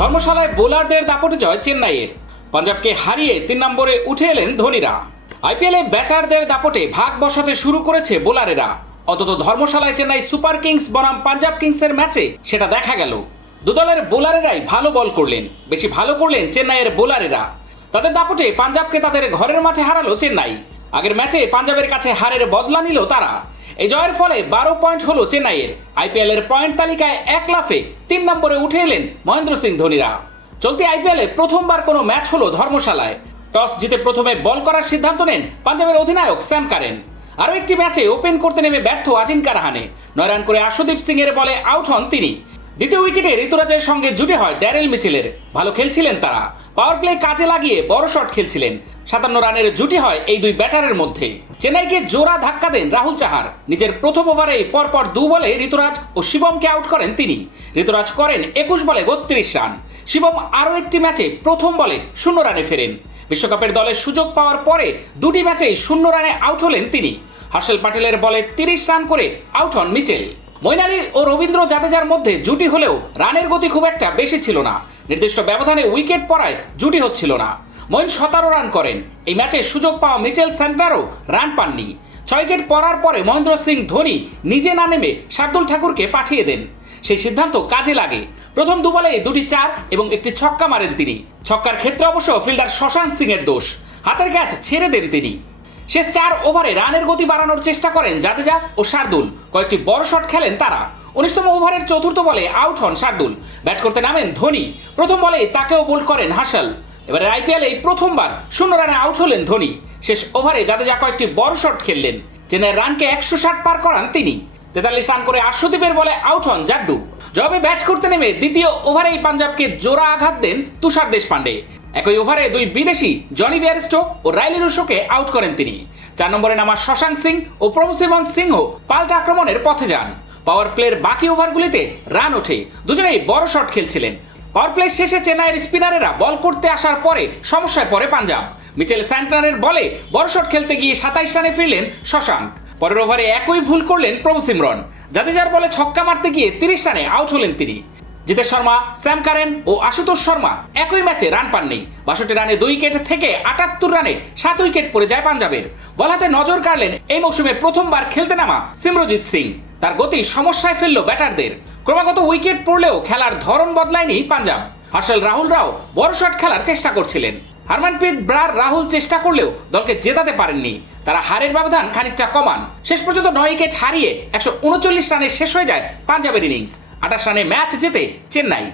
ধর্মশালায় বোলারদের দাপটে জয় চেন্নাইয়ের। পাঞ্জাবকে হারিয়ে 3 নম্বরে উঠে এলেন ধোনিরা। আইপিএলে ব্যাটারদের দাপটে ভাগ বসাতে শুরু করেছে বোলারেরা। অন্তত ধর্মশালায় চেন্নাই সুপার কিংস বনাম পাঞ্জাব কিংসের ম্যাচে সেটা দেখা গেল। দুদলের বোলারেরাই ভালো বল করলেন, বেশি ভালো করলেন চেন্নাইয়ের বোলারেরা। তাদের দাপটে পাঞ্জাবকে তাদের ঘরের মাঠে হারালো চেন্নাই। আগের ম্যাচে পাঞ্জাবের কাছে হারের বদলা নিল তারা। এই জয়ের ফলে 12 পয়েন্ট হলো চেন্নাইয়ের। আইপিএলের পয়েন্ট তালিকায় 1 লাফে 3 নম্বরে উঠে এলেন মহেন্দ্র সিং ধোনিরা। চলতি আইপিএলে প্রথমবার কোনো ম্যাচ হলো ধর্মশালায়। টস জিতে প্রথমে বল করার সিদ্ধান্ত নেন পাঞ্জাবের অধিনায়ক স্যাম কারেন। আরও একটি ম্যাচে ওপেন করতে নেমে ব্যর্থ আজিঙ্কা রাহানে। 9 রান করে আশুদীপ সিং এর বলে আউট হন তিনি। দ্বিতীয় উইকেটে ঋতুরাজের সঙ্গে জুটি হয় ড্যারেল মিচেলের। ভালো খেলছিলেন তারা, পাওয়ার প্লে কাজে লাগিয়ে বড় শট খেলছিলেন। 57 রানের জুটি হয় এই দুই ব্যাটারের মধ্যে। চেন্নাইকে জোড়া ধাক্কা দেন রাহুল চাহার। নিজের প্রথম ওভারেই পরপর 2 বলে ঋতুরাজ ও শিবমকে আউট করেন তিনি। ঋতুরাজ করেন 21 বলে 32 রান। শিবম আরও একটি ম্যাচে প্রথম বলে 0 রানে ফেরেন। বিশ্বকাপের দলে সুযোগ পাওয়ার পরে 2টি ম্যাচেই 0 রানে আউট হলেন তিনি। হর্ষল প্যাটেলের বলে 30 রান করে আউট হন মিচেল। মঈন আলী ও রবীন্দ্র জাদেজার মধ্যে জুটি হলেও রানের গতি খুব একটা বেশি ছিল না। নির্দিষ্ট ব্যবধানে উইকেট পড়ায় জুটি হচ্ছিল না। মঈন 17 রান করেন। এই ম্যাচে সুযোগ পাওয়া মিচেল স্যান্টনারও রান পাননি। 6 উইকেট পড়ার পরে মহেন্দ্র সিং ধোনি নিজে না নেমে শার্দুল ঠাকুরকে পাঠিয়ে দেন। সেই সিদ্ধান্ত কাজে লাগে। প্রথম 2 বলে 2টি 4 এবং একটি ছক্কা মারেন তিনি। ছক্কার ক্ষেত্রে অবশ্য ফিল্ডার শশাঙ্ক সিং এর দোষ। হাতের ক্যাচ ছেড়ে দেন তিনি। শেষ 4 ওভারে রানের গতি বাড়ানোর চেষ্টা করেন জাদেজা ও শার্দুল। কয়েকটি বড় শট খেলেন তারা। 19তম ওভারের 4র্থ বলে আউট হন শার্দুল। ব্যাট করতে নামেন ধোনি। প্রথম বলে তাকেও বোল্ড করেন হার্ষল। এবারে আইপিএলে প্রথমবার 0 রানে আউট হলেন ধোনি। শেষ ওভারে জাদেজা কয়েকটি বড় শট খেললেন। চেন্নাইয়ের রানকে 160 পার করান তিনি। 43 রান করে আশুদীপের বলে আউট হন জাড্ডু। জবাবে ব্যাট করতে নেমে দ্বিতীয় ওভারেই পাঞ্জাবকে জোড়া আঘাত দেন তুষার দেশপান্ডে। একই ওভারে 2 বিদেশি জনি বেয়ারস্টো ও রাইলি রুশোকে আউট করেন তিনি। 4 নম্বরে নামা শশাঙ্ক সিং ও প্রভসিমন সিংহ পাল্টা আক্রমণের পথে যান। পাওয়ার প্লের বাকি ওভারগুলিতে রান ওঠে। দুজনেই বড় শট খেলছিলেন। পাওয়ার প্লে শেষে চেন্নাইয়ের স্পিনারেরা বল করতে আসার পরে সমস্যায় পড়ে পাঞ্জাব। মিচেল স্যান্টনারের বলে বড় শট খেলতে গিয়ে 27 রানে ফিরলেন শশাঙ্ক। পরের ওভারে একই ভুল করলেন প্রভসিমরন। জাদেজার বলে ছক্কা মারতে গিয়ে 30 রানে আউট হলেন তিনি। জিতেশ শর্মা, স্যাম কারেন ও আশুতোষ শর্মা একই ম্যাচে রান পাননি। 62 রানে 2 উইকেট থেকে 78 রানে 7 উইকেট পড়ে যায় পাঞ্জাবের। বল হাতে নজর কাড়লেন এই মৌসুমে প্রথমবার খেলতে নামা সিমরনজিৎ সিং। তার গতি সমস্যায় ফেলল ব্যাটারদের। ক্রমাগত উইকেট পড়লেও খেলার ধরন বদলায়নি পাঞ্জাব। হর্ষল রাহুলরাও বড় শট খেলার চেষ্টা করছিলেন। হারমানপ্রীত ব্রার রাহুল চেষ্টা করলেও দলকে জেতাতে পারেননি। তারা হারের ব্যবধান খানিকটা কমান। শেষ পর্যন্ত 9 উইকেট হারিয়ে 139 রানে শেষ হয়ে যায় পাঞ্জাবের ইনিংস। 28 রানে ম্যাচ জেতে চেন্নাই।